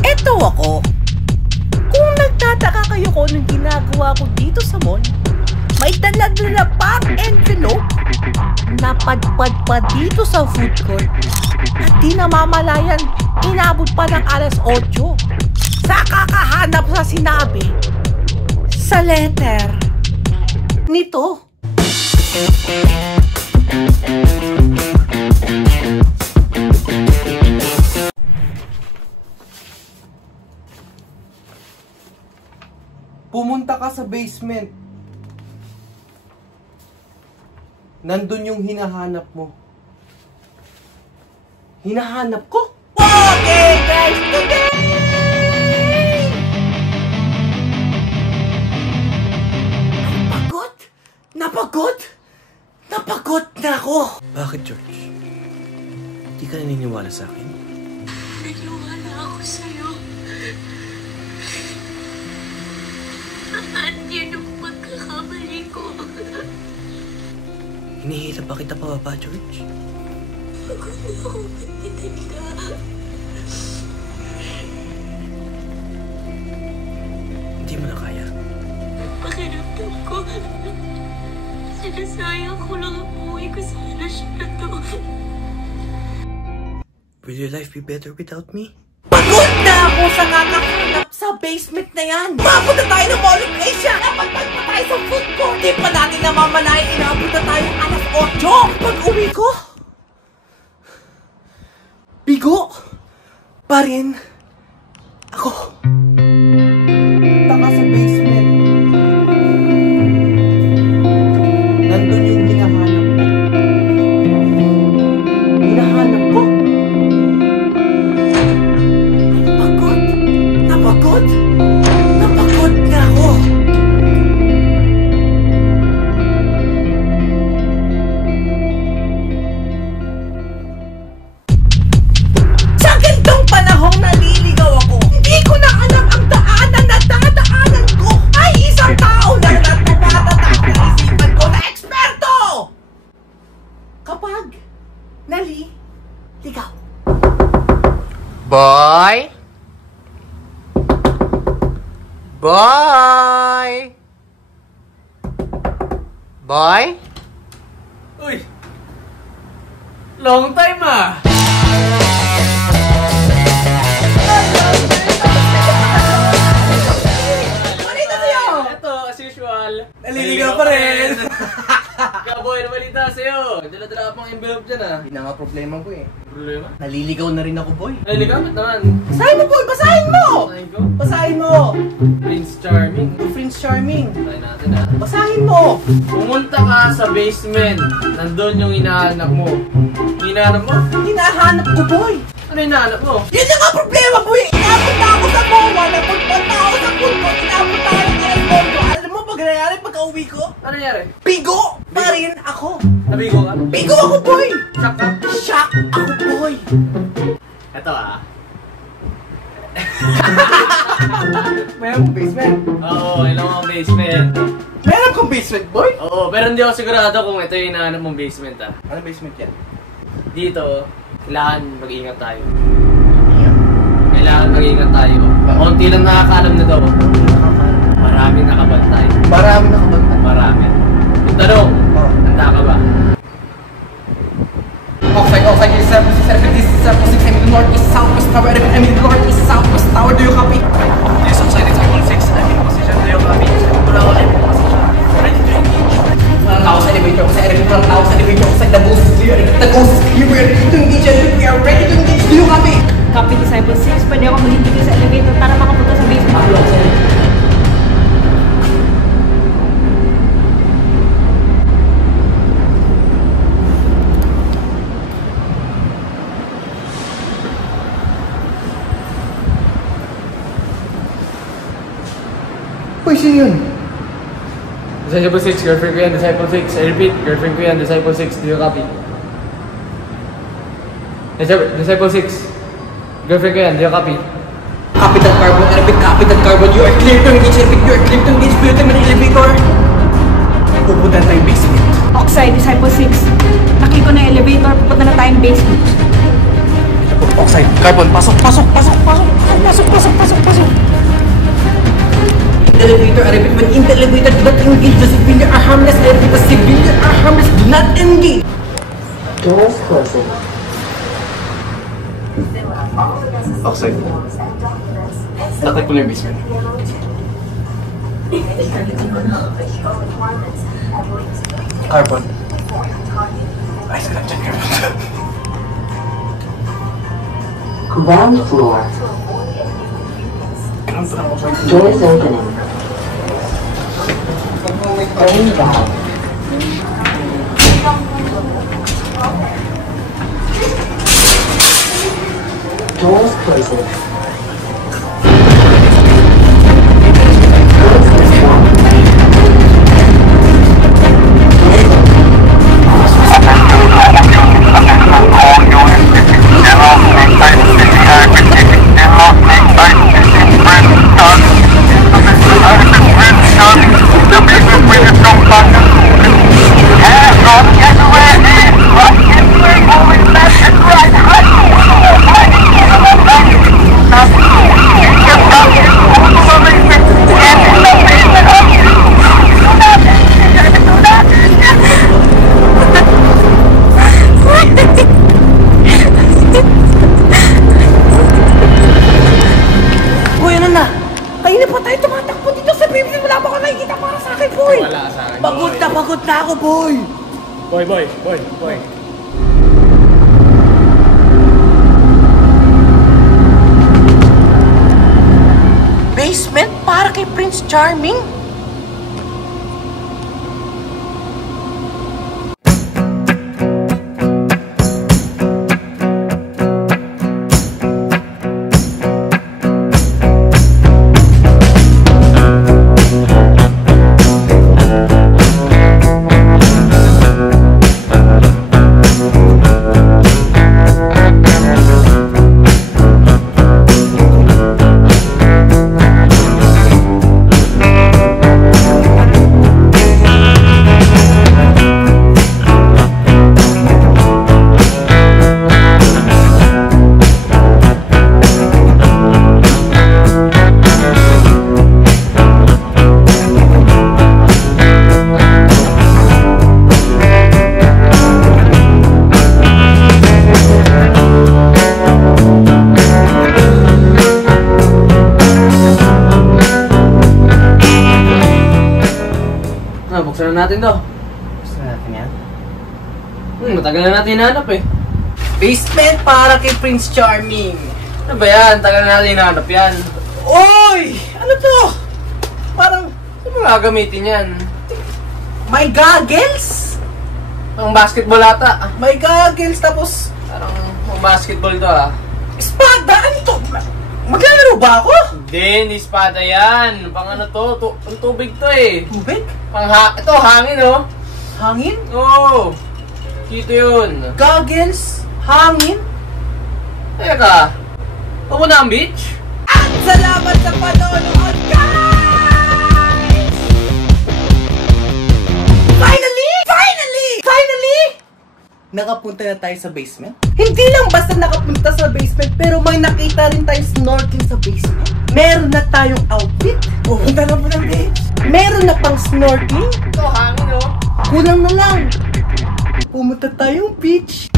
Eto ako. Kung nagtataka kayo kung anong ginagawa ko dito sa mall, may dala-dala pa ang envelope. Napadpad pa dito sa food court. At di namamalayan, inabot pa ng alas 8. Sa kakahanap sa sinabi, sa letter nito. Pumunta ka sa basement. Nandun yung hinahanap mo. Hinahanap ko? Okay guys, today! Napagod na ako. Bakit, George? Hindi ka naniniwala sa akin? Naniwala ako sa'yo. At yun ang pagkakamali ko. Hinihila pa kita pababa, George? Pagod na ako magtitinda. Hindi mo na kaya. Pakiramdam ko. Sinasayang ko lang ang buhay ko sa relasyon na to. Will your life be better without me? Pagod na ako sa kakahanap sa basement na yan. Mapunta tayo ng Mall of Asia. Napagpag pa tayo sa food court. Di pa natin namamalayan, inaabot na tayo alas 8. Pag uwi ko, bigo pa rin ako. Taka sa basement. Nandun yung hinahanap ko. Hinahanap ko? Napagod na ako. Sa ganitong panahong naliligaw ako, hindi ko na alam ang daanan na dadaanan ko. Ay isang tao na tumatatak na isipan ko na eksperto kapag naliligaw. Boy? Boy? Boy? Uy! Long time ah! Balita sa'yo! Ito, as usual. Naliligaw pa rin! Kaboy, ano balita sa'yo? Dala-dala ka pang envelope dyan ah. Hindi na nga problema ko eh. Problema? Naliligaw na rin ako, boy. Naliligaw? Ba't naman? Basahin mo, boy! Basahin mo! Sahin ko? Basahin mo! Prince Charming. Prince Charming! Try natin ah. Basahin mo! Pumunta ka sa basement. Nandun yung hinahanap mo. Hinahanap mo? Hinahanap ko, boy! Ano hinahanap mo? Yun na nga problema, boy! Inapunta ako sa MOA, napunta ako sa food court, inapunta ako ng alas 8. Alam mo, pag nangyari pagka-uwi ko, Ano nangyari? bigo pa rin ako! Nabigo ka? Bigo ako, boy! Shock ka? Shock ako, boy! Ito ah. Meron kong basement. Oo, ilang ang basement. Meron kong basement, boy? Oo, pero hindi ako sigurado kung ito yung hinahanap mong basement ah. Ano basement yan? Dito, kailangan mag-ingat tayo. Kailangan mag-ingat tayo. Konti lang nakakaalam na daw. Marami nakabantay. Marami na kabantay. Marami. Yung tanong, handa ka ba? Okay, this is 6, I mean north, east, southwest tower, I mean north, east, southwest tower, do you copy? Yes, on site, it's Icon 6, I'm in position, do you copy? Bravo, I'm in position, ready to engage. Walang tao sa elevator, walang tao sa elevator, the ghost is clear, the ghost is clear, we are ready to engage, we are ready to engage, do you copy? Copy Disciple 6, pwede ako maghintay sa elevator para makapunta sa basement. Uy, sino yun? Disciple 6, girlfriend ko yan, Disciple 6. I repeat, girlfriend ko yan, Disciple 6. Do you copy? Disciple 6. Girlfriend ko yan, do you copy? Capital Carbon, you are clear to engage, you are clear to engage, build them in the elevator. pupunta na tayong basement. Oxide, Disciple 6. Nakita ko na yung elevator, pupunta na tayong basement. Oxide, Carbon, pasok. In the elevator, I repeat, when in the elevator, do not engage. The civilians are harmless. I repeat, the civilians are harmless. Do not engage. Doors closing. Oxide. Tatay ko na yung basement. Carbon. Ay, sila dyan, Carbon. Ground floor. Ground floor, Oxide. Doors opening. Drain valve. Doors closing. Pagod na ako, boy! Boy. Basement para kay Prince Charming? Buksan na natin to. Gusto natin yan? Matagal na natin hinahanap eh. Basement para kay Prince Charming. Ano ba yan? Tagal na natin hinahanap yan. Oy! Ano to? Parang Saan mo gagamitin yan? may goggles? Ang basketball ata. May goggles tapos Parang ang basketball to ah. espada! Ano to? Maglalaro ba ako? Hindi, hindi espada yan. Pang ano to? Pang tubig to eh. Tubig? Ito, hangin oh. Hangin? Oo. Dito yun. Goggles? Hangin? Teka. Pumunta ang beach? At salamat sa panonood, guys! Finally! Nakapunta na tayo sa basement. Hindi lang basta nakapunta sa basement, pero may nakita rin tayo snorkeling sa basement. Meron na tayong outfit. Pupunta na po ng beach. Meron na pang snorkeling. Ito, hangin oh. Kulang na lang. Pumunta tayong beach.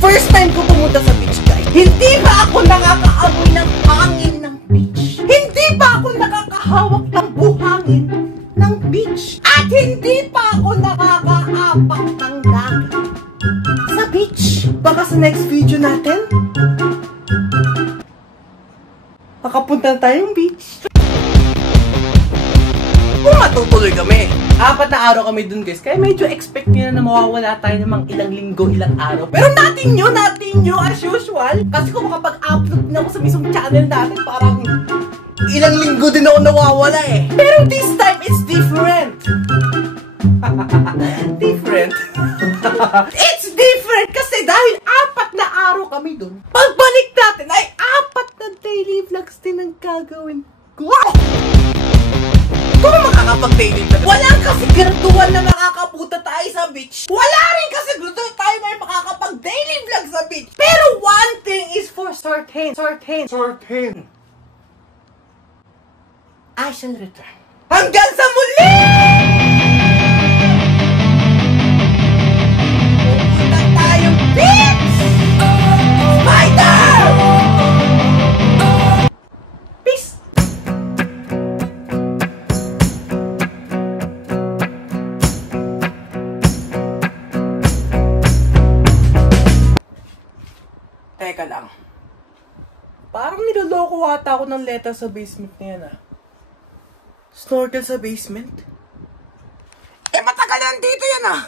First time ko pumunta sa beach, guys. Hindi pa ako nakakaamoy ng hangin ng beach. Hindi pa ako nakakahawak ng buhangin ng beach. At hindi pa ako nakakaapak ng dagat sa beach. Baka sa next video natin, makapunta na tayong beach. Kung matutuloy kami. 4 na araw kami dun, guys. Kaya medyo expect nyo na mawawala tayo ng mga ilang linggo, ilang araw. Pero natin nyo as usual. Kasi kung makapag-upload na ako sa mismong channel natin, parang ilang linggo din ako nawawala eh. Pero this time, it's different. Different? It's different kasi dahil 4 na araw kami dun. Pagbalik natin ay 4 na daily vlogs din ang gagawin ko. Kung makakapag-daily vlog, walang kasigurado buwan na makakapunta tayo sa beach. Wala rin kasi gusto tayo may makakapag-daily vlog sa beach. Pero one thing is for certain. I shall return. Hanggang sa muli! Pupunta tayong beach! Spider! Peace! Teka lang. Parang niloloko ata ako ng letter sa basement na yan, ah. Snorkel sa basement? Eh, matagal yan dito yan, ah.